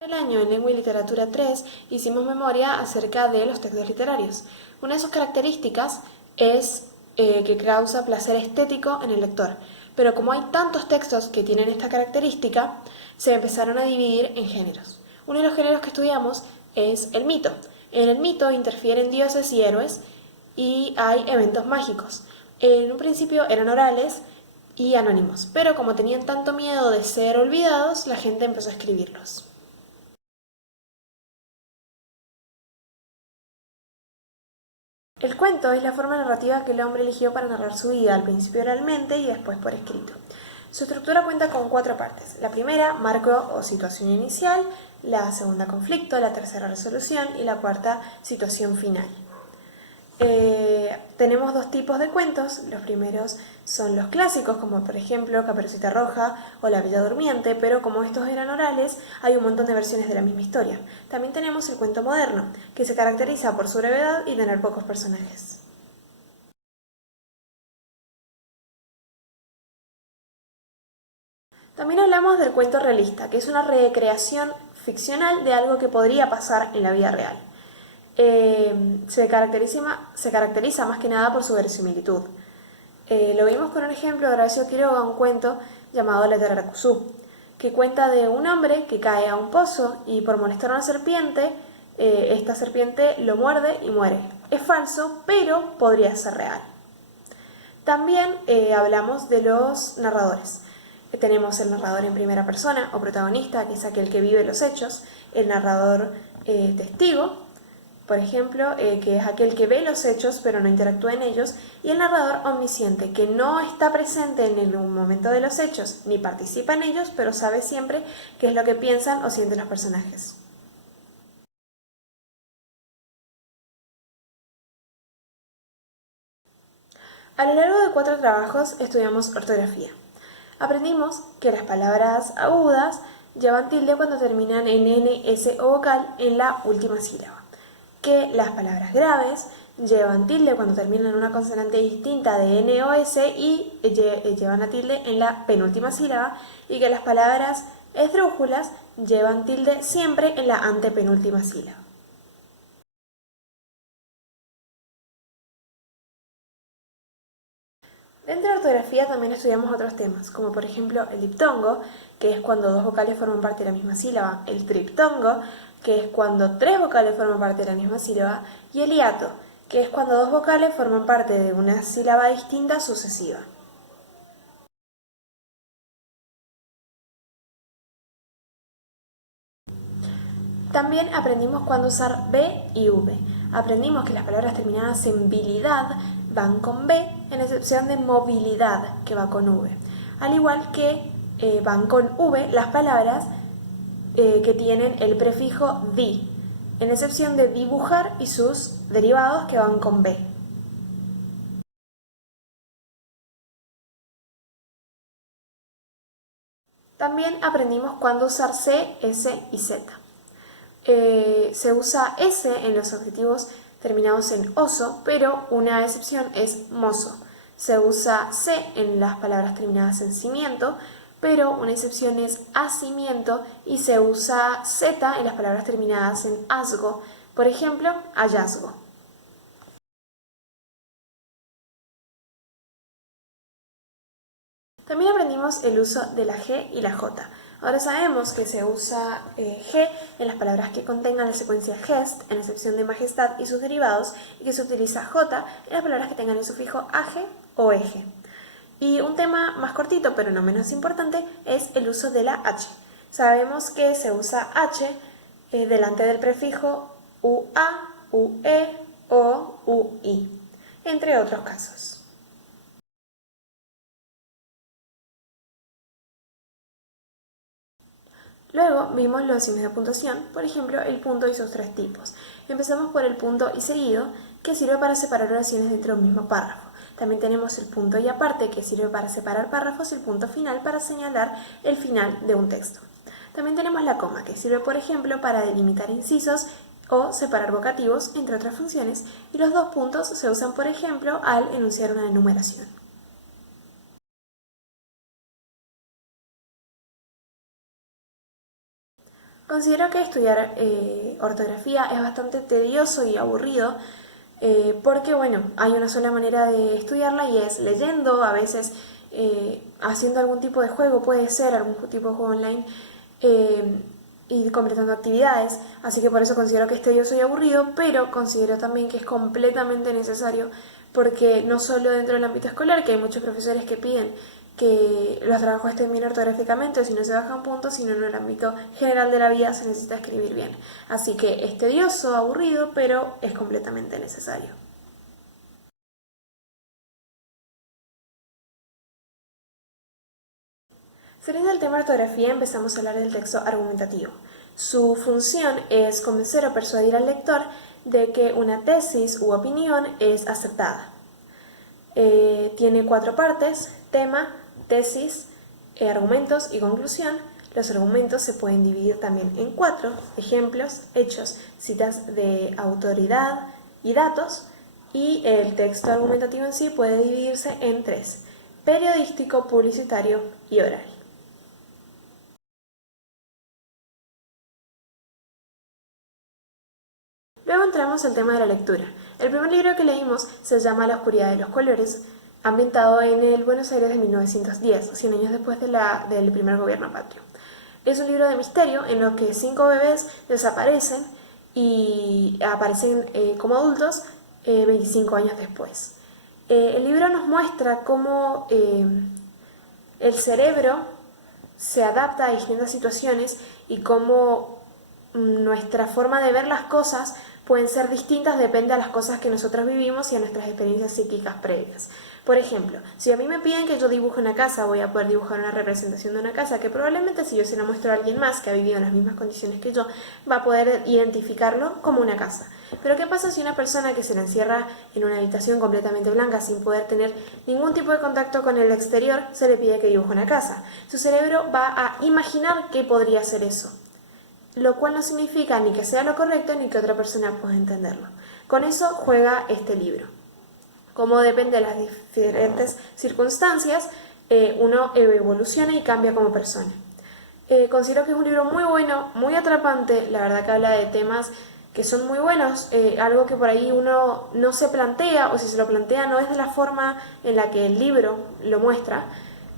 El año en Lengua y Literatura 3 hicimos memoria acerca de los textos literarios. Una de sus características es que causa placer estético en el lector, pero como hay tantos textos que tienen esta característica, se empezaron a dividir en géneros. Uno de los géneros que estudiamos es el mito. En el mito interfieren dioses y héroes y hay eventos mágicos. En un principio eran orales y anónimos, pero como tenían tanto miedo de ser olvidados, la gente empezó a escribirlos. El cuento es la forma narrativa que el hombre eligió para narrar su vida, al principio oralmente y después por escrito. Su estructura cuenta con 4 partes. La primera, marco o situación inicial, la segunda, conflicto, la tercera, resolución y la cuarta, situación final. Tenemos 2 tipos de cuentos. Los primeros son los clásicos, como por ejemplo Caperucita Roja o La Bella Durmiente, pero como estos eran orales, hay un montón de versiones de la misma historia. También tenemos el cuento moderno, que se caracteriza por su brevedad y tener pocos personajes. También hablamos del cuento realista, que es una recreación ficcional de algo que podría pasar en la vida real. Se caracteriza más que nada por su verosimilitud. Lo vimos con un ejemplo de Horacio Quiroga, un cuento llamado La Tararacuzú, que cuenta de un hombre que cae a un pozo y por molestar a una serpiente, esta serpiente lo muerde y muere. Es falso, pero podría ser real. También hablamos de los narradores. Tenemos el narrador en primera persona o protagonista, que es aquel que vive los hechos, el narrador testigo, por ejemplo, que es aquel que ve los hechos pero no interactúa en ellos, y el narrador omnisciente, que no está presente en el momento de los hechos ni participa en ellos, pero sabe siempre qué es lo que piensan o sienten los personajes. A lo largo de 4 trabajos estudiamos ortografía. Aprendimos que las palabras agudas llevan tilde cuando terminan en n, s o vocal en la última sílaba, que las palabras graves llevan tilde cuando terminan en una consonante distinta de n o s y llevan a tilde en la penúltima sílaba, y que las palabras esdrújulas llevan tilde siempre en la antepenúltima sílaba. Dentro de ortografía también estudiamos otros temas, como por ejemplo el diptongo, que es cuando 2 vocales forman parte de la misma sílaba, el triptongo, que es cuando 3 vocales forman parte de la misma sílaba, y el hiato, que es cuando 2 vocales forman parte de una sílaba distinta sucesiva. También aprendimos cuándo usar B y V. Aprendimos que las palabras terminadas en bilidad van con B, en excepción de movilidad, que va con V. Al igual que van con V las palabras que tienen el prefijo di, en excepción de dibujar y sus derivados que van con B. También aprendimos cuándo usar C, S y Z. Se usa S en los adjetivos terminados en oso, pero una excepción es mozo. Se usa C en las palabras terminadas en cimiento, pero una excepción es hacimiento, y se usa Z en las palabras terminadas en asgo, por ejemplo, hallazgo. También aprendimos el uso de la G y la J. Ahora sabemos que se usa G en las palabras que contengan la secuencia gest, en excepción de majestad y sus derivados, y que se utiliza J en las palabras que tengan el sufijo age o eje. Y un tema más cortito, pero no menos importante, es el uso de la H. Sabemos que se usa H delante del prefijo UA, UE o UI, entre otros casos. Luego vimos los signos de puntuación, por ejemplo, el punto y sus 3 tipos. Empezamos por el punto y seguido, que sirve para separar oraciones dentro de un mismo párrafo. También tenemos el punto y aparte, que sirve para separar párrafos, y el punto final para señalar el final de un texto. También tenemos la coma, que sirve, por ejemplo, para delimitar incisos o separar vocativos, entre otras funciones, y los 2 puntos se usan, por ejemplo, al enunciar una enumeración. Considero que estudiar ortografía es bastante tedioso y aburrido porque, bueno, hay una sola manera de estudiarla y es leyendo, a veces haciendo algún tipo de juego, puede ser algún tipo de juego online eh, y completando actividades, así que por eso considero que es tedioso y aburrido, pero considero también que es completamente necesario porque no solo dentro del ámbito escolar, que hay muchos profesores que piden que los trabajos estén bien ortográficamente o si no se bajan puntos, sino en el ámbito general de la vida se necesita escribir bien. Así que es tedioso, aburrido, pero es completamente necesario. Saliendo del tema de ortografía, empezamos a hablar del texto argumentativo. Su función es convencer o persuadir al lector de que una tesis u opinión es acertada. Tiene 4 partes: tema, tesis, argumentos y conclusión. Los argumentos se pueden dividir también en 4: ejemplos, hechos, citas de autoridad y datos. Y el texto argumentativo en sí puede dividirse en 3: periodístico, publicitario y oral. Luego entramos al tema de la lectura. El primer libro que leímos se llama La oscuridad de los colores, ambientado en el Buenos Aires de 1910, 100 años después del primer gobierno patrio. Es un libro de misterio en el que 5 bebés desaparecen y aparecen como adultos 25 años después. El libro nos muestra cómo el cerebro se adapta a distintas situaciones y cómo nuestra forma de ver las cosas pueden ser distintas, depende a las cosas que nosotros vivimos y a nuestras experiencias psíquicas previas. Por ejemplo, si a mí me piden que yo dibuje una casa, voy a poder dibujar una representación de una casa que probablemente si yo se la muestro a alguien más que ha vivido en las mismas condiciones que yo, va a poder identificarlo como una casa. Pero ¿qué pasa si una persona que se la encierra en una habitación completamente blanca sin poder tener ningún tipo de contacto con el exterior, se le pide que dibuje una casa? Su cerebro va a imaginar qué podría ser eso, lo cual no significa ni que sea lo correcto ni que otra persona pueda entenderlo. Con eso juega este libro. Como depende de las diferentes circunstancias, uno evoluciona y cambia como persona. Considero que es un libro muy bueno, muy atrapante, la verdad que habla de temas que son muy buenos, algo que por ahí uno no se plantea, o si se lo plantea no es de la forma en la que el libro lo muestra,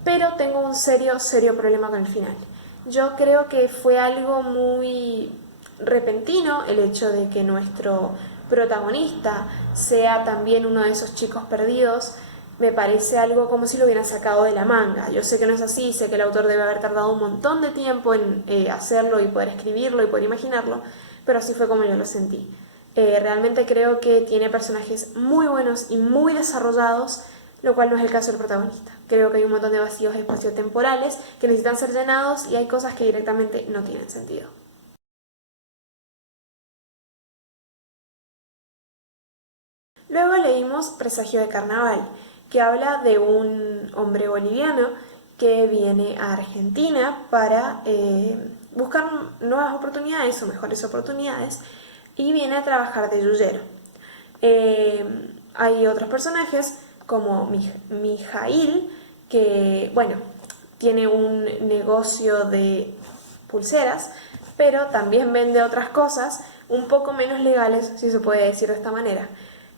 pero tengo un serio problema con el final. Yo creo que fue algo muy repentino el hecho de que nuestro protagonista sea también uno de esos chicos perdidos. Me parece algo como si lo hubieran sacado de la manga. Yo sé que no es así, sé que el autor debe haber tardado un montón de tiempo en hacerlo y poder escribirlo y poder imaginarlo, pero así fue como yo lo sentí. Realmente creo que tiene personajes muy buenos y muy desarrollados, lo cual no es el caso del protagonista. Creo que hay un montón de vacíos espaciotemporales que necesitan ser llenados y hay cosas que directamente no tienen sentido. Luego leímos Presagio de Carnaval, que habla de un hombre boliviano que viene a Argentina para buscar nuevas oportunidades o mejores oportunidades y viene a trabajar de yuyero. Hay otros personajes como Mijail, que, bueno, tiene un negocio de pulseras, pero también vende otras cosas un poco menos legales, si se puede decir de esta manera.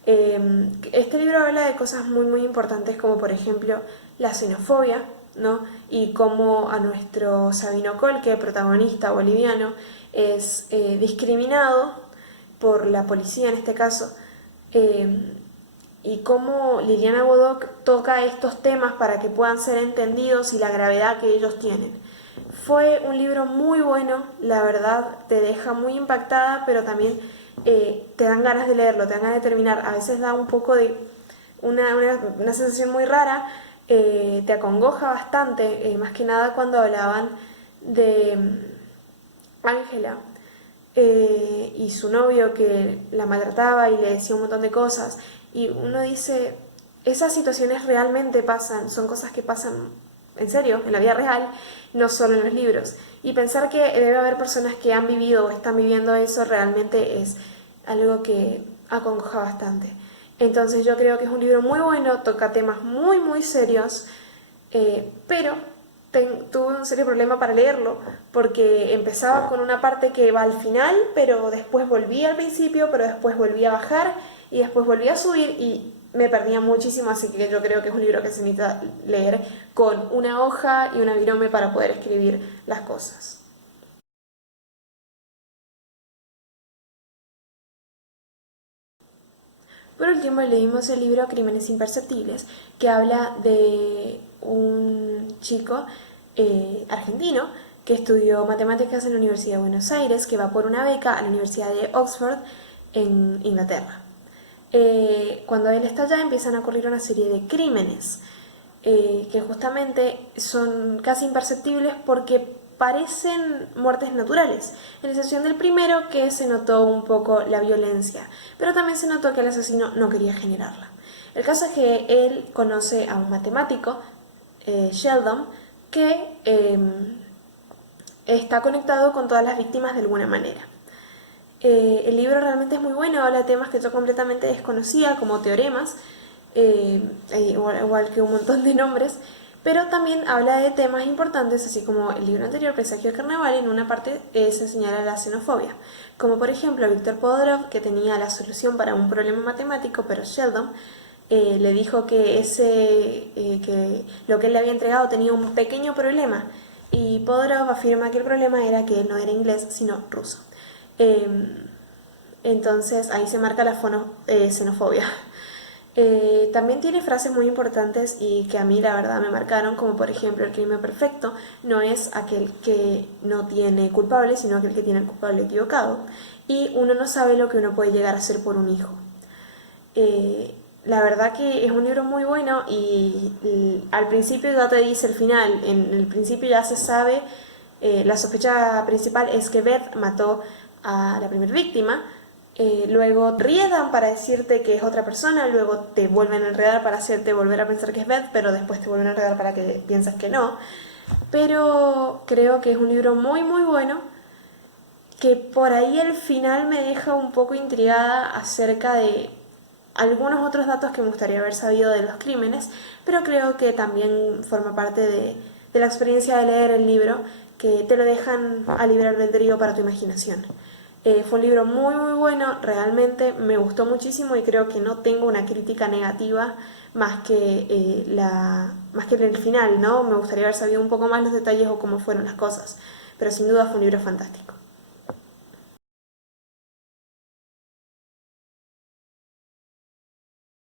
Este libro habla de cosas muy importantes como por ejemplo la xenofobia, ¿no? Y cómo a nuestro Sabino Colque, protagonista boliviano, es discriminado por la policía en este caso, y cómo Liliana Bodoc toca estos temas para que puedan ser entendidos y la gravedad que ellos tienen. Fue un libro muy bueno, la verdad, te deja muy impactada, pero también te dan ganas de leerlo, te dan ganas de terminar. A veces da un poco de una sensación muy rara, te acongoja bastante, más que nada cuando hablaban de Ángela y su novio que la maltrataba y le decía un montón de cosas. Y uno dice, esas situaciones realmente pasan, son cosas que pasan en serio, en la vida real, no solo en los libros. Y pensar que debe haber personas que han vivido o están viviendo eso realmente es algo que acongoja bastante. Entonces yo creo que es un libro muy bueno, toca temas muy serios, pero tuve un serio problema para leerlo, porque empezaba con una parte que va al final, pero después volvía al principio, pero después volvía a bajar y después volvía a subir y me perdía muchísimo, así que yo creo que es un libro que se necesita leer con una hoja y una virome para poder escribir las cosas. Por último, leímos el libro Crímenes Imperceptibles, que habla de un chico argentino que estudió matemáticas en la Universidad de Buenos Aires, que va por una beca a la Universidad de Oxford en Inglaterra. Cuando él está allá empiezan a ocurrir una serie de crímenes que justamente son casi imperceptibles porque parecen muertes naturales. En la excepción del primero, que se notó un poco la violencia, pero también se notó que el asesino no quería generarla. El caso es que él conoce a un matemático, Sheldon, que está conectado con todas las víctimas de alguna manera. El libro realmente es muy bueno, habla de temas que yo completamente desconocía, como teoremas, igual que un montón de nombres, pero también habla de temas importantes, así como el libro anterior, Presagio de Carnaval, en una parte se señala la xenofobia, como por ejemplo Víctor Podorov, que tenía la solución para un problema matemático, pero Sheldon le dijo que lo que él le había entregado tenía un pequeño problema, y Podorov afirma que el problema era que no era inglés, sino ruso. Entonces ahí se marca la xenofobia. También tiene frases muy importantes y que a mí la verdad me marcaron, como por ejemplo el crimen perfecto no es aquel que no tiene culpable, sino aquel que tiene el culpable equivocado. Y uno no sabe lo que uno puede llegar a hacer por un hijo. La verdad que es un libro muy bueno y al principio ya te dice el final, en el principio ya se sabe, la sospecha principal es que Beth mató a la primera víctima, luego riedan para decirte que es otra persona, luego te vuelven a enredar para hacerte volver a pensar que es Beth, pero después te vuelven a enredar para que piensas que no. Pero creo que es un libro muy muy bueno, que por ahí el final me deja un poco intrigada acerca de algunos otros datos que me gustaría haber sabido de los crímenes, pero creo que también forma parte de la experiencia de leer el libro, que te lo dejan a libre albedrío para tu imaginación. Fue un libro muy muy bueno, realmente me gustó muchísimo y creo que no tengo una crítica negativa más que el final, ¿no? Me gustaría haber sabido un poco más los detalles o cómo fueron las cosas, pero sin duda fue un libro fantástico.